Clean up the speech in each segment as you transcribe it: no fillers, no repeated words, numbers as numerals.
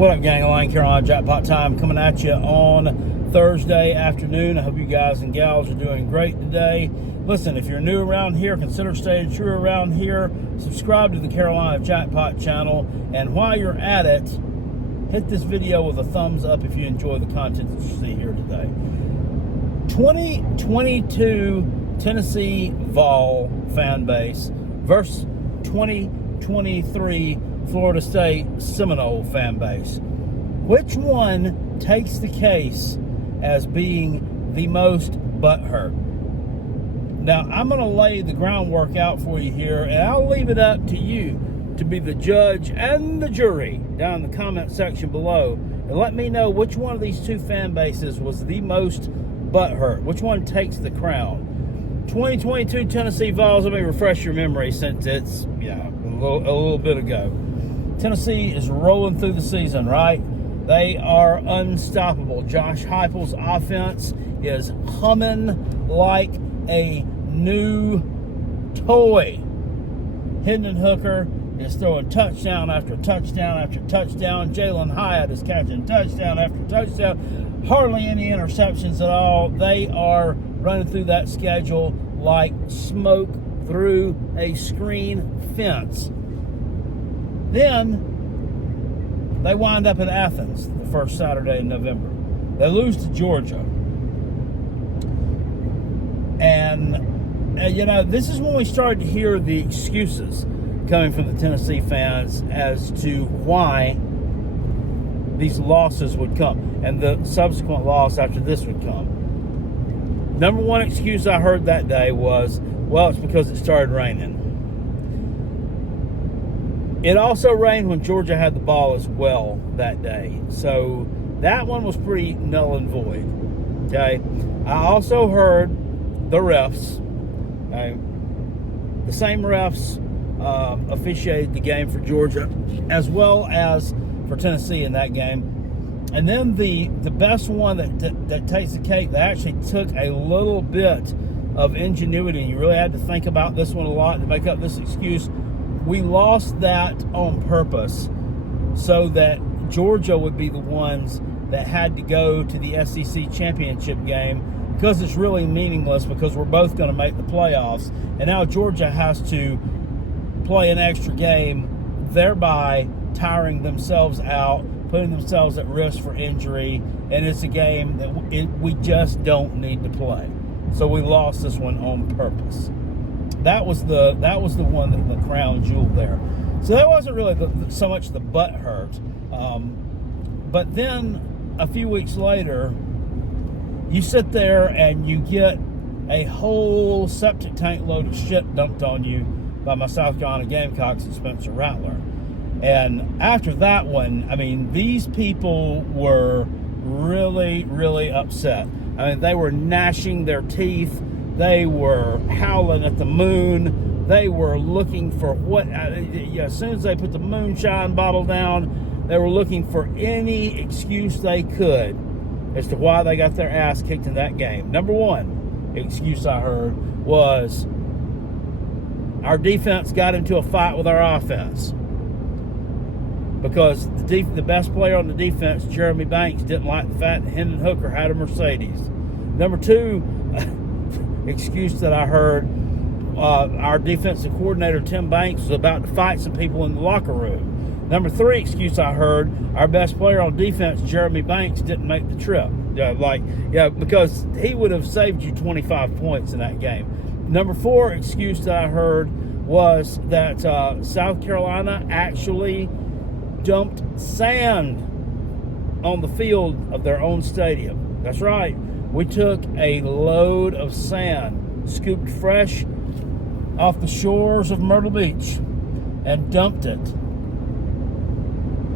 What up, gang? Line Carolina Jackpot Time coming at you on Thursday afternoon. I hope you guys and gals are doing great today. Listen, if you're new around here, consider staying true around here. Subscribe to the Carolina Jackpot channel. And while you're at it, hit this video with a thumbs up if you enjoy the content that you see here today. 2022 Tennessee Vol fan base versus 2023 Florida State Seminole fan base. Which one takes the case as being the most butthurt? Now, I'm going to lay the groundwork out for you here, and I'll leave it up to you to be the judge and the jury down in the comment section below. And let me know which one of these two fan bases was the most butthurt. Which one takes the crown? 2022 Tennessee Vols, let me refresh your memory since it's, a little bit ago. Tennessee is rolling through the season, right? They are unstoppable. Josh Heupel's offense is humming like a new toy. Hendon Hooker is throwing touchdown after touchdown after touchdown. Jalen Hyatt is catching touchdown after touchdown. Hardly any interceptions at all. They are running through that schedule like smoke through a screen fence. Then they wind up in Athens the first Saturday in November. They lose to Georgia. And this is when we started to hear the excuses coming from the Tennessee fans as to why these losses would come and the subsequent loss after this would come. Number one excuse I heard that day was, well, it's because it started raining. It also rained when Georgia had the ball as well that day. So that one was pretty null and void. Okay. I also heard the refs. Okay, the same refs officiated the game for Georgia as well as for Tennessee in that game. And then the best one that takes the cake, they actually took a little bit of ingenuity. And you really had to think about this one a lot to make up this excuse. We lost that on purpose so that Georgia would be the ones that had to go to the SEC championship game because it's really meaningless because we're both going to make the playoffs. And now Georgia has to play an extra game, thereby tiring themselves out, putting themselves at risk for injury. And it's a game that we just don't need to play. So we lost this one on purpose. That was the one that the crown jewel there. So that wasn't really so much the butt hurt. But then a few weeks later, you sit there and you get a whole septic tank load of shit dumped on you by my South Carolina Gamecocks and Spencer Rattler. And after that one, I mean, these people were really, really upset. I mean, they were gnashing their teeth. They were howling at the moon. They were looking for as soon as they put the moonshine bottle down, they were looking for any excuse they could as to why they got their ass kicked in that game. Number one excuse I heard was our defense got into a fight with our offense because the best player on the defense, Jeremy Banks, didn't like the fact that Hendon Hooker had a Mercedes. Number two excuse that I heard, our defensive coordinator, Tim Banks, was about to fight some people in the locker room. Number three excuse I heard, our best player on defense, Jeremy Banks, didn't make the trip. Because he would have saved you 25 points in that game. Number four excuse that I heard was that South Carolina actually dumped sand on the field of their own stadium. That's right. We took a load of sand, scooped fresh off the shores of Myrtle Beach, and dumped it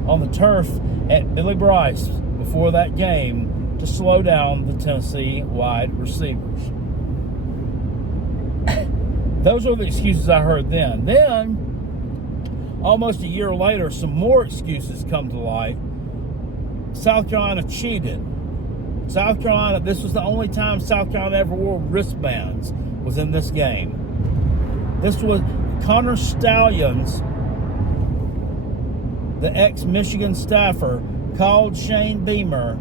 on the turf at Billy Bryce before that game to slow down the Tennessee wide receivers. Those are the excuses I heard then. Then, almost a year later, some more excuses come to light. South Carolina cheated. South Carolina, this was the only time South Carolina ever wore wristbands, was in this game. This was Connor Stallions, the ex-Michigan staffer, called Shane Beamer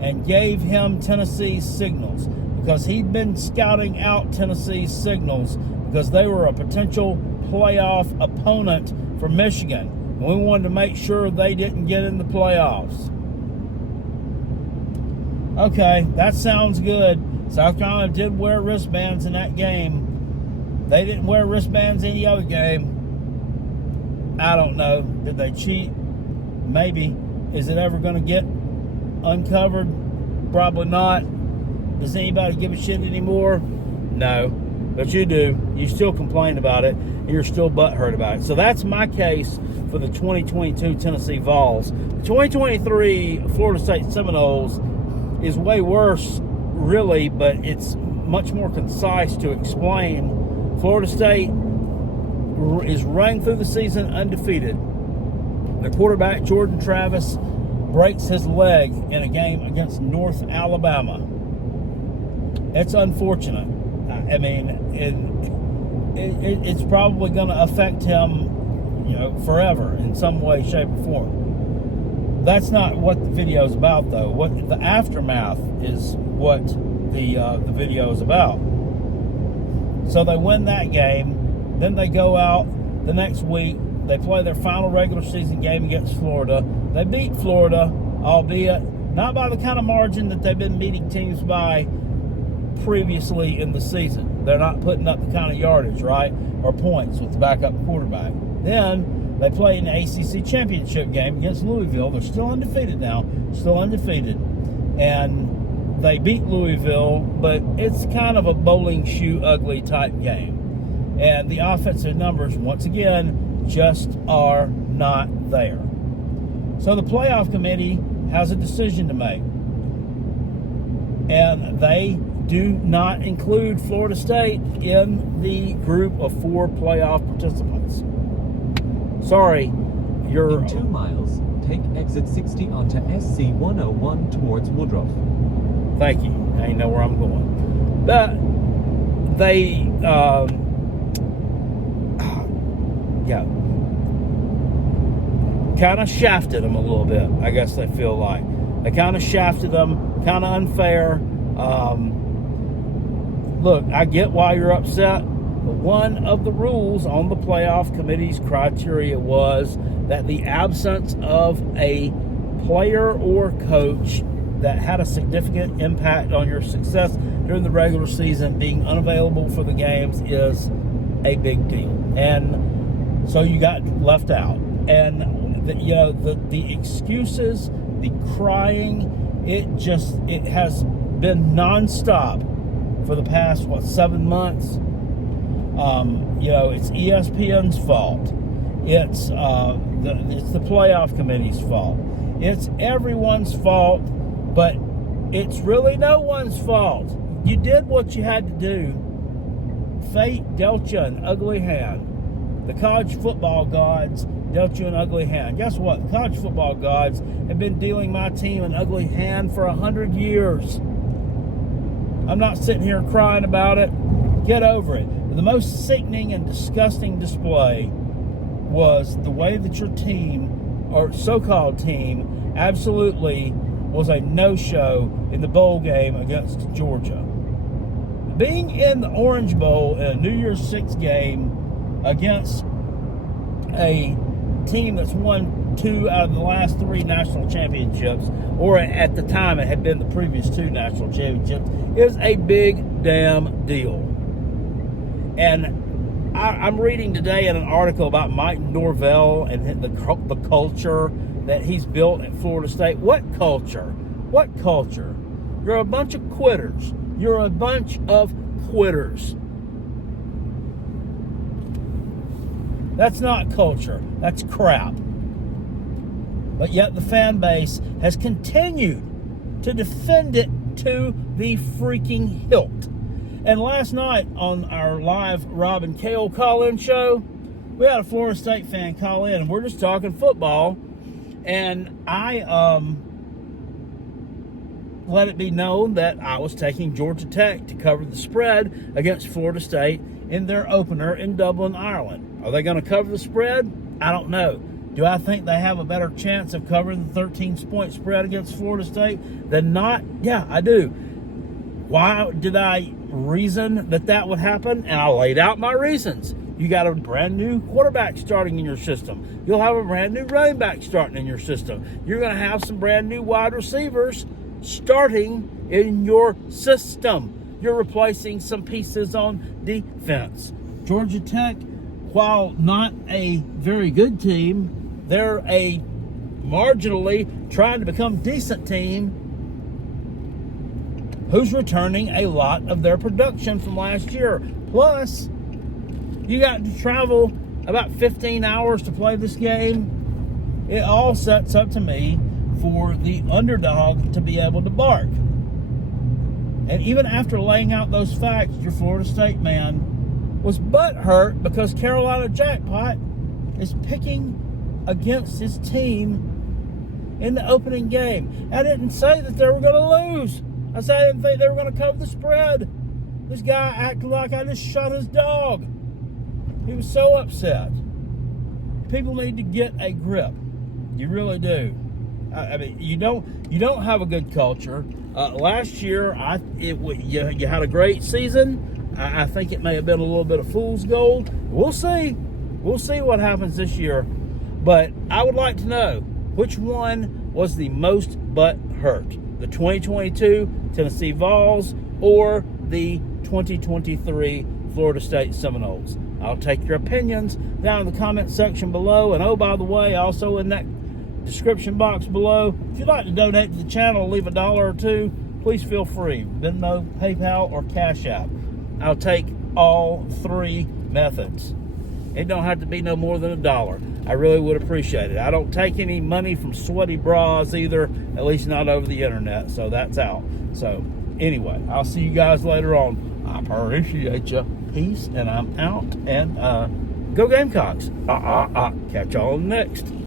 and gave him Tennessee's signals, because he'd been scouting out Tennessee's signals because they were a potential playoff opponent for Michigan. And we wanted to make sure they didn't get in the playoffs. Okay, that sounds good. South Carolina did wear wristbands in that game. They didn't wear wristbands any other game. I don't know. Did they cheat? Maybe. Is it ever going to get uncovered? Probably not. Does anybody give a shit anymore? No. But you do. You still complain about it. And you're still butthurt about it. So that's my case for the 2022 Tennessee Vols. The 2023 Florida State Seminoles is way worse, really, but it's much more concise to explain. Florida State is running through the season undefeated. The quarterback, Jordan Travis, breaks his leg in a game against North Alabama. It's unfortunate. I mean, it's probably going to affect him, forever in some way, shape, or form. That's not what the video is about, though. What the aftermath is what the video is about. So they win that game. Then they go out the next week. They play their final regular season game against Florida. They beat Florida, albeit not by the kind of margin that they've been beating teams by previously in the season. They're not putting up the kind of yardage, right, or points with the backup quarterback. Then they play in the ACC championship game against Louisville. They're still undefeated now, and they beat Louisville, but it's kind of a bowling shoe ugly type game. And the offensive numbers, once again, just are not there. So the playoff committee has a decision to make, and they do not include Florida State in the group of 4 playoff participants. Sorry, you're... In 2 miles, take exit 60 onto SC 101 towards Woodruff. Thank you. I know where I'm going. But they, kind of shafted them a little bit, I guess they feel like. They kind of shafted them, kind of unfair. Look, I get why you're upset. But one of the rules on the playoff committee's criteria was that the absence of a player or coach that had a significant impact on your success during the regular season being unavailable for the games is a big deal. And so you got left out. And the excuses, the crying, it has been nonstop for the past 7 months. It's ESPN's fault. It's the playoff committee's fault. It's everyone's fault, but it's really no one's fault. You did what you had to do. Fate dealt you an ugly hand. The college football gods dealt you an ugly hand. Guess what? The college football gods have been dealing my team an ugly hand for 100 years. I'm not sitting here crying about it. Get over it. The most sickening and disgusting display was the way that your team, or so-called team, absolutely was a no-show in the bowl game against Georgia. Being in the Orange Bowl in a New Year's Six game against a team that's won 2 out of the last 3 national championships, or at the time it had been the previous 2 national championships, is a big damn deal. And I'm reading today in an article about Mike Norvell and the culture that he's built at Florida State. What culture? What culture? You're a bunch of quitters. You're a bunch of quitters. That's not culture. That's crap. But yet the fan base has continued to defend it to the freaking hilt. And last night on our live Rob and Kale call-in show, we had a Florida State fan call in, and we're just talking football. And I let it be known that I was taking Georgia Tech to cover the spread against Florida State in their opener in Dublin, Ireland. Are they going to cover the spread? I don't know. Do I think they have a better chance of covering the 13-point spread against Florida State than not? Yeah, I do. Why did I reason that would happen? And I laid out my reasons. You got a brand new quarterback starting in your system. You'll have a brand new running back starting in your system. You're going to have some brand new wide receivers starting in your system. You're replacing some pieces on defense. Georgia Tech, while not a very good team, they're a marginally trying to become decent team who's returning a lot of their production from last year. Plus, you got to travel about 15 hours to play this game. It all sets up to me for the underdog to be able to bark. And even after laying out those facts, your Florida State man was butthurt because Carolina Jackpot is picking against his team in the opening game. I didn't say that they were going to lose. I said I didn't think they were going to cover the spread. This guy acted like I just shot his dog. He was so upset. People need to get a grip. You really do. I mean, you don't have a good culture. Last year, you had a great season. I think it may have been a little bit of fool's gold. We'll see. We'll see what happens this year. But I would like to know which one was the most butt hurt. The 2022 Tennessee Vols or the 2023 Florida State Seminoles. I'll take your opinions down in the comment section below. And oh, by the way, also in that description box below, if you'd like to donate to the channel, leave $1 or $2, please feel free. Venmo, PayPal, or Cash App. I'll take all three methods. It don't have to be no more than $1. I really would appreciate it. I don't take any money from sweaty bras either, at least not over the internet, so that's out. So anyway, I'll see you guys later on. I appreciate you. Peace, and I'm out. And go Gamecocks. Catch y'all next.